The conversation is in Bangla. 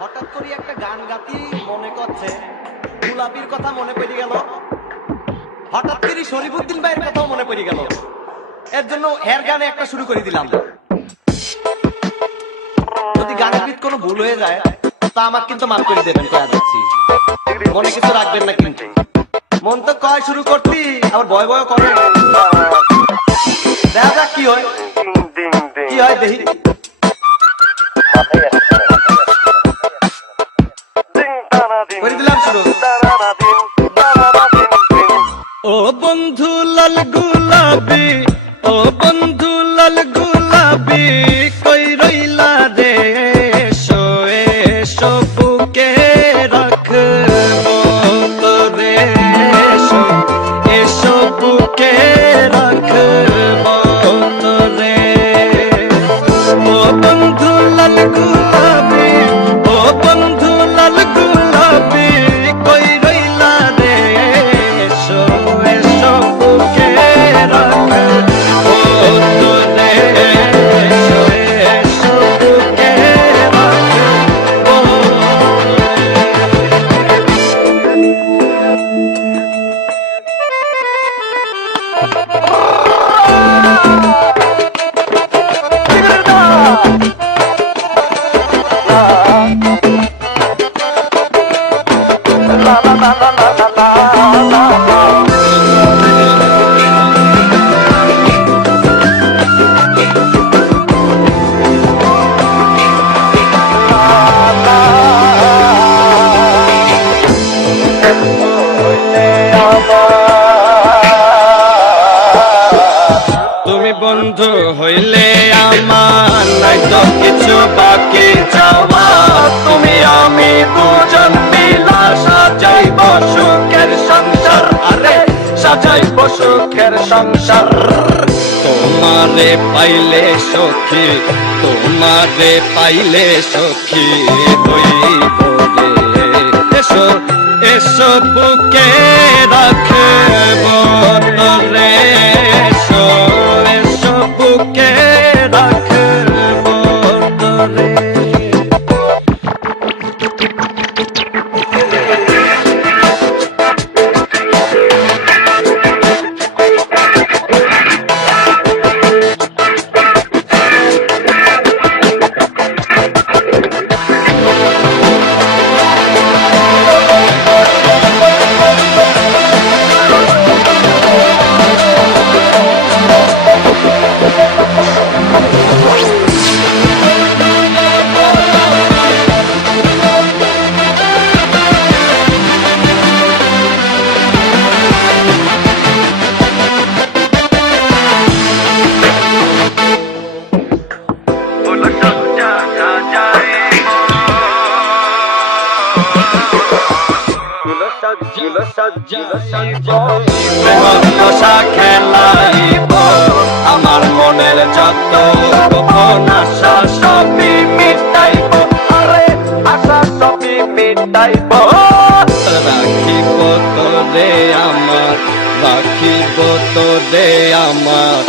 হঠাৎ করে একটা গান গাতি মনে করছে গোলাপির কথা মনে পড়ে গেল, হঠাৎ করে শরীফুদ্দিন ভাইয়ের কথাও মনে পড়ে গেল। এর জন্য এর গানে একটা শুরু করে দিলাম। যদি গানের ভিত কোনো ভুল হয়ে যায় তা আমাকে কিন্তু মাফ করে দেবেন, কয়া যাচ্ছি, মনে কিছু রাখবেন না কিন্তু। মন তো কয় শুরু করতি, আবার ভয় ভয় করে, দেখা যাক কি হয়, কি হয় দেখি। করে দিলাম শুরু। ও বন্ধু লাল গুলাবি, ও বন্ধু লাল গুলাবি, কই রইলা রে, এসো এসো বুকে রাখবো তোরে, এসো এসো বুকে রাখবো তোরে। ও বন্ধু লাল গুলাবি, ও বন্ধু লাল গুলাবি, কই রইলা রে, এসো এসো বুকে রাখবো তোরে, এসো এসো বুকে রাখবো। তুমি বন্ধু হইলে আমার নাই তো কিছু বাকি যাওয়া, তুমি আমি দুজন মিলা সাজাইব সুখের সংসার, আরে সাজাইব সুখের সংসার। তোমারে পাইলে সখী, তোমারে পাইলে সখী হইব রে, এসো এসো বুকে রাখব তোরে, এসো এসো বুকে রাখব তোরে। খেলাইব আমার মনের যত গোপন আশা সবই মিটাইব, আরে আশা সবই মিটাইব। রাখিব তোরে আমার, রাখিব তোরে আমার,